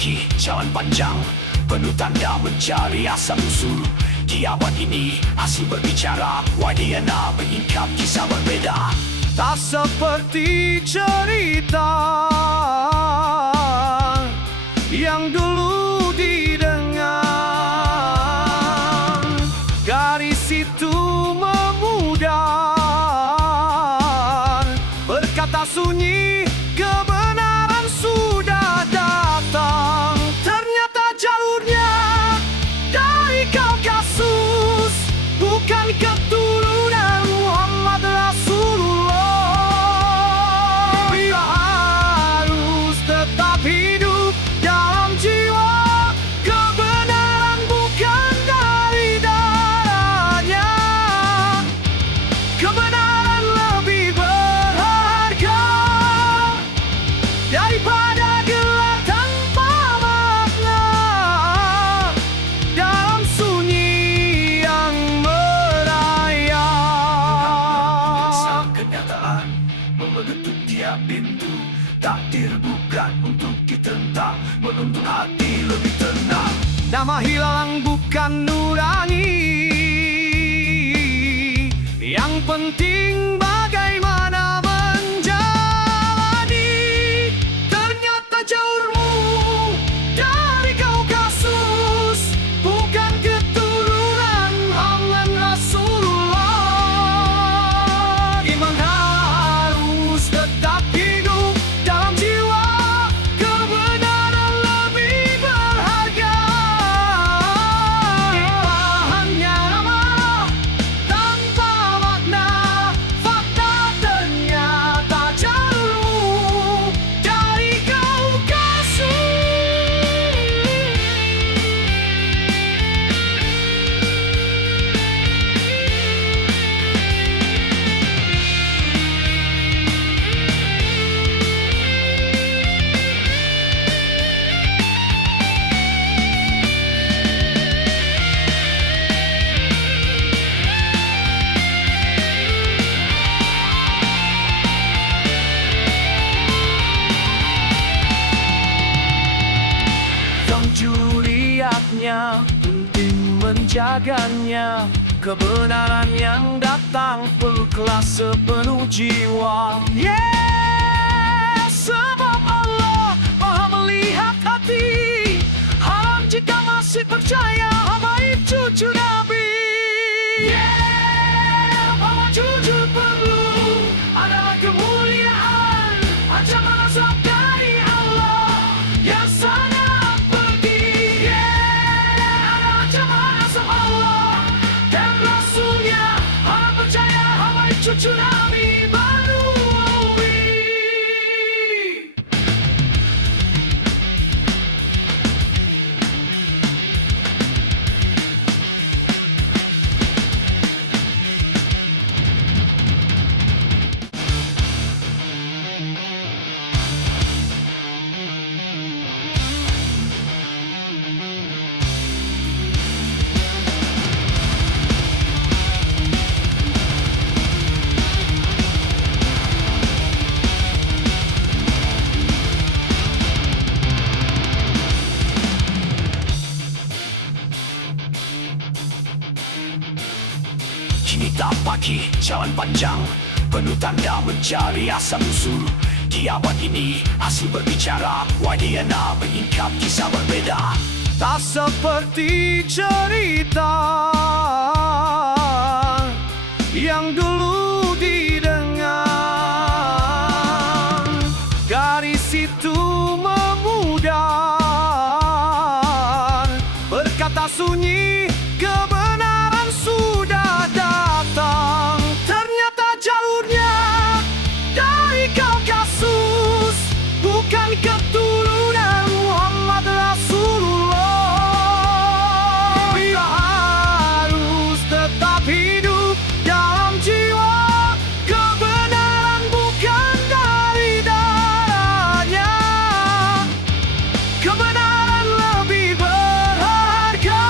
kaki, jalan panjang, penuh tanda mencari asal-usul. Di abad ini, asing berbicara, Wadiana mengingkap kisah berbeda. Tak seperti cerita yang dulu didengar. Garis itu memudar, berkata sunyi, kebenaran sudah datang. Ternyata jalurnya dari Kaukasus, bukan keturunan Muhammad Rasulullah. Kita harus tetap hidup dalam jiwa, kebenaran bukan dari darahnya. Kebenaran lebih berharga daripada gelar tanpa makna dalam sunyi yang merayap. Sang kenyataan mengetuk tiap pintu, takdir bukan untuk ditentang, menuntut hati lebih tenang. Nama hilang bukan nurani, yang penting bagaimana menjalani. Ternyata jalurmu dari Kaukasus, bukan keturunan Muhammad Rasulullah. Iman harus tetap hidup dalam jiwa, kebenaran lebih berharga. Kita hanya nama tanpa makna, fakta ternyata jalurmu dari Kaukasus. Yang juru lihatnya, penting menjaganya. Kebenaran yang datang berkelas sepenuh jiwa. Sebab Allah Maha melihat hati. Haram jika masih percaya hamba itu cucu Nabi. Bahwa jujur perlu adalah kemuliaan, ancaman azab dari Allah yang sangat pedih. Ada ancaman azab Allah dan Rasulnya. Hamba percaya hamba itu cucu Nabi baru. Kini tak pagi, jalan panjang, penuh tanda mencari asal-usul. Di abad ini, asing berbicara, Wadiana mengingkap kisah berbeda. Tak seperti cerita yang dulu didengar. Garis itu memudar, berkata sunyi, kebenaran sudah datang. Ternyata jalurnya dari Kaukasus, bukan keturunan Muhammad Rasulullah. Kita harus tetap hidup dalam jiwa, kebenaran bukan dari darahnya. Kebenaran lebih berharga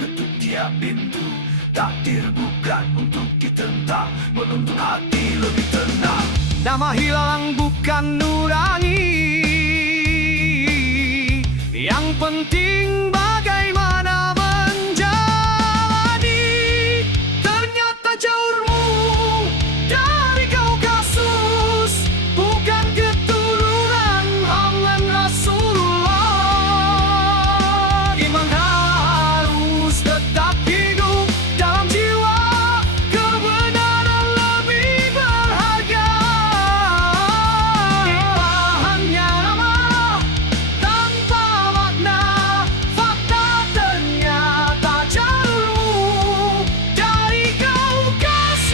mengetuk tiap pintu. Takdir bukan untuk ditentang, menuntut hati lebih tenang. Nama hilang bukan nurani, yang penting bagaimana menjalani. Ternyata jalurmu dari Kaukasus, bukan keturunan Muhammad Rasulullah. Iman harus tetap hidup dalam jiwa, kebenaran lebih berharga. Hanya nama tanpa makna, fakta ternyata jalurmu dari Kaukasus.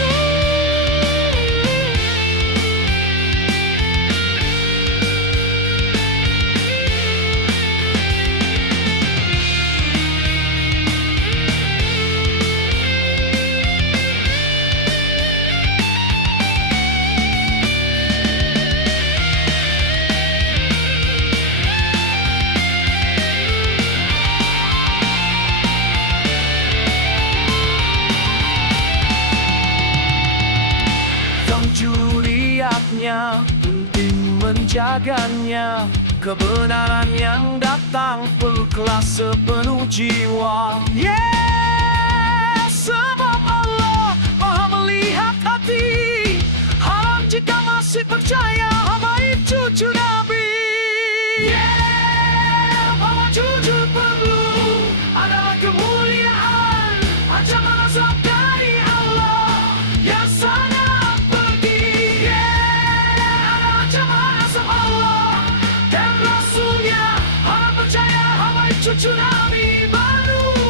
Juliatnya penting menjaganya, kebenaran yang datang ikhlas sepenuh jiwa. Sebab Allah Maha melihat hati, haram jika masih percaya hamba cucu Nabi. Bahwa jujur perlu adalah kemuliaan, ancaman azab dari Allah yang sangat pedih. Ancaman azab Allah dan Rasulnya, harap percaya hamba cucu Nabi barui.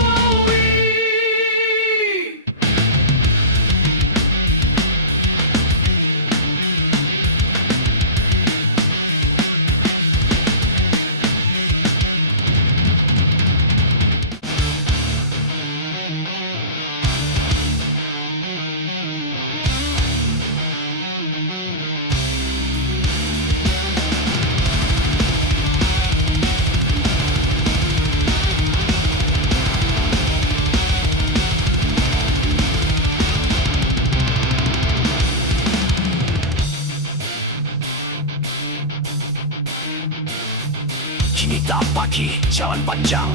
Kini tak pagi jalan panjang,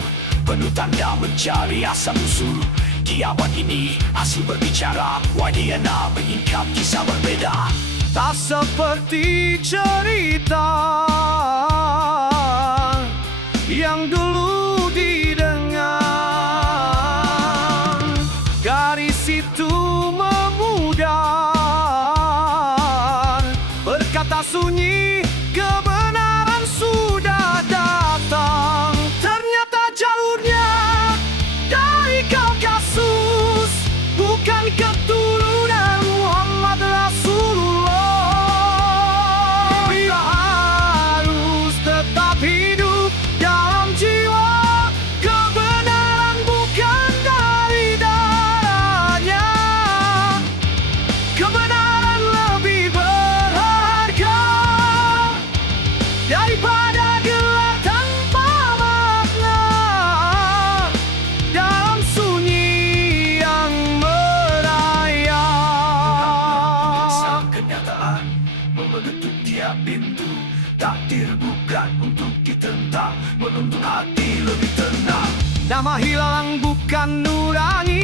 penuh tanda mencari asal usul. Di abad ini hasil berbicara, Wadiana mengingkap kisah berbeda. Tak seperti cerita yang dulu didengar, garis itu memudar, berkata sunyi kebenaran sudah datang. Ternyata jalurnya dari Kaukasus, bukan keturunan Muhammad Rasulullah. Kita harus tetap hidup dalam jiwa, kebenaran bukan dari darahnya, kebenaran lebih berharga daripada gelar tanpa makna dalam sunyi yang merayap. Sang kenyataan mengetuk tiap pintu. Takdir bukan untuk ditentang, menuntut hati lebih tenang. Nama hilang bukan nurani,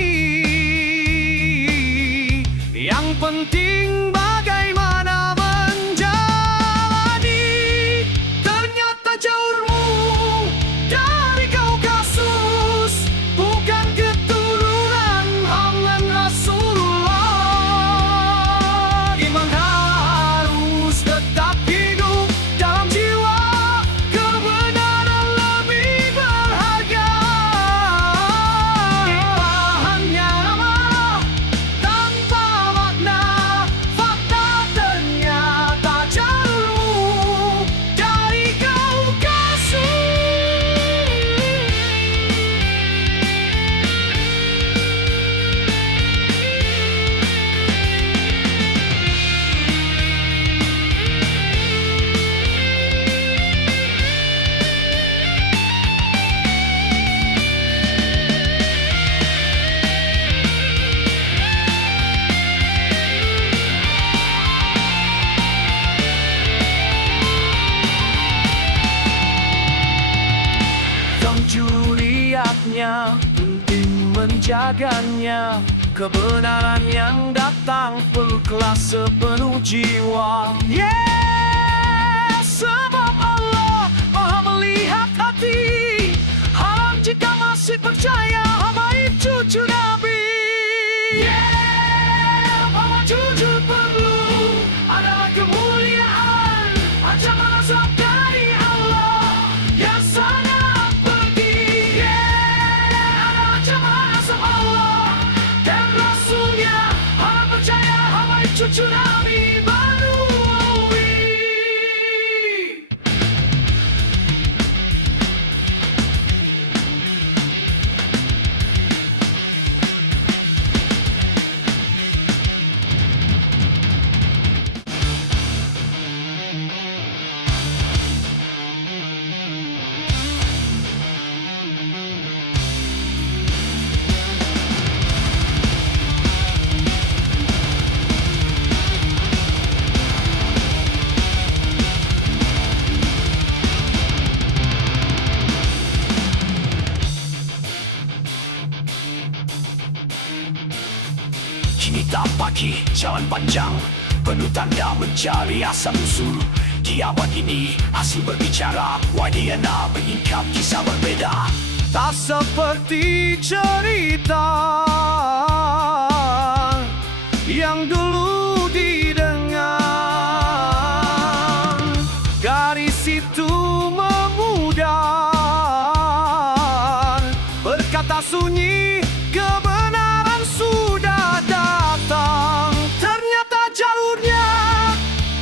yang penting bagaimana menjalani. Ternyata jalurmu dari Kaukasus, bukan keturunan Muhammad Rasulullah. Iman harus tetap hidup dalam jiwa, kebenaran lebih berharga. Hanya nama tanpa makna, menjaganya. Kebenaran yang datang ikhlas sepenuh jiwa. Sebab Allah Maha melihat hati. Haram jika masih percaya hamba cucu Nabi. Bahwa jujur perlu adalah kemuliaan. Ancaman azab dari Allah yang sangat pedih. Ada ancaman azab Allah dan Rasulnya. Hamba percaya hamba cucu Nabi baru. Kini tak pagi jalan panjang, penuh tanda mencari asal usul. Di abad ini hasil berbicara, Wadiana mengingkap kisah berbeda. Tak seperti cerita yang dulu didengar. Garis itu memudar, berkata sunyi, kebenaran sudah datang. Ternyata jalurnya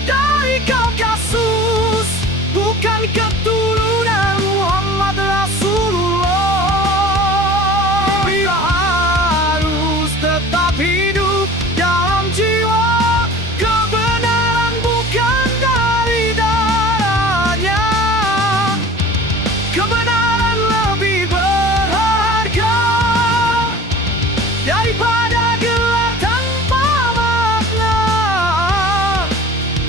dari Kaukasus, bukan keturunan Muhammad Rasulullah. Bila harus tetap hidup dalam jiwa, kebenaran bukan dari darahnya. Kebenaran lebih berharga daripada gelar tanpa makna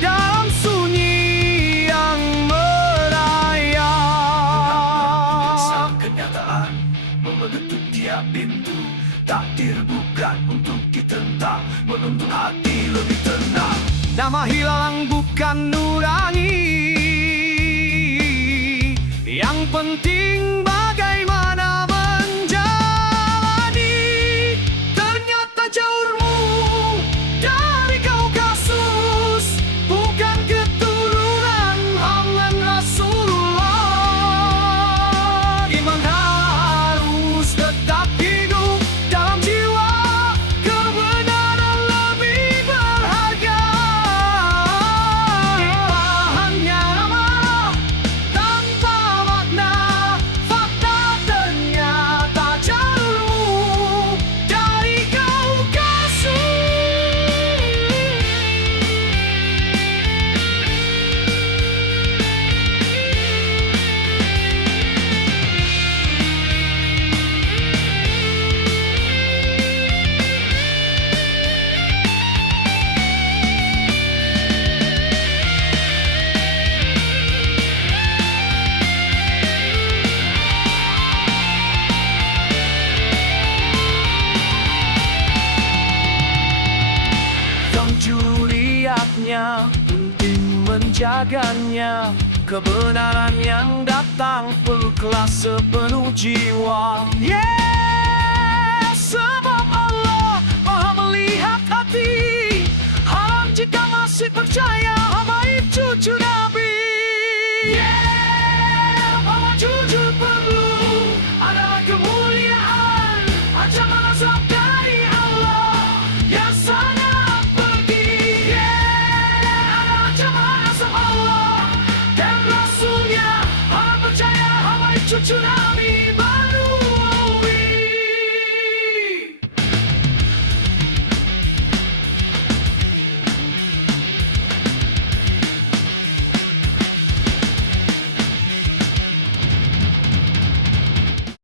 dalam sunyi yang merayap. Sang kenyataan mengetuk tiap pintu, takdir bukan untuk ditentang, menuntut hati lebih tenang. Nama hilang bukan nurani, yang penting bagaimana menjalani. Ternyata jalurmu dari Kaukasus, bukan keturunan Muhammad Rasulullah. Iman harus tetap hidup dalam jiwa, kebenaran lebih berharga. Hanya nama tanpa makna, fakta ternyata jalurmu dari Kaukasus. Juru lihatnya, penting menjaganya. Kebenaran yang datang ikhlas sepenuh jiwa. Sebab Allah Maha melihat hati. Haram jika masih percaya hamba cucu Nabi. Bahwa jujur perlu adalah kemuliaan. Ancaman azab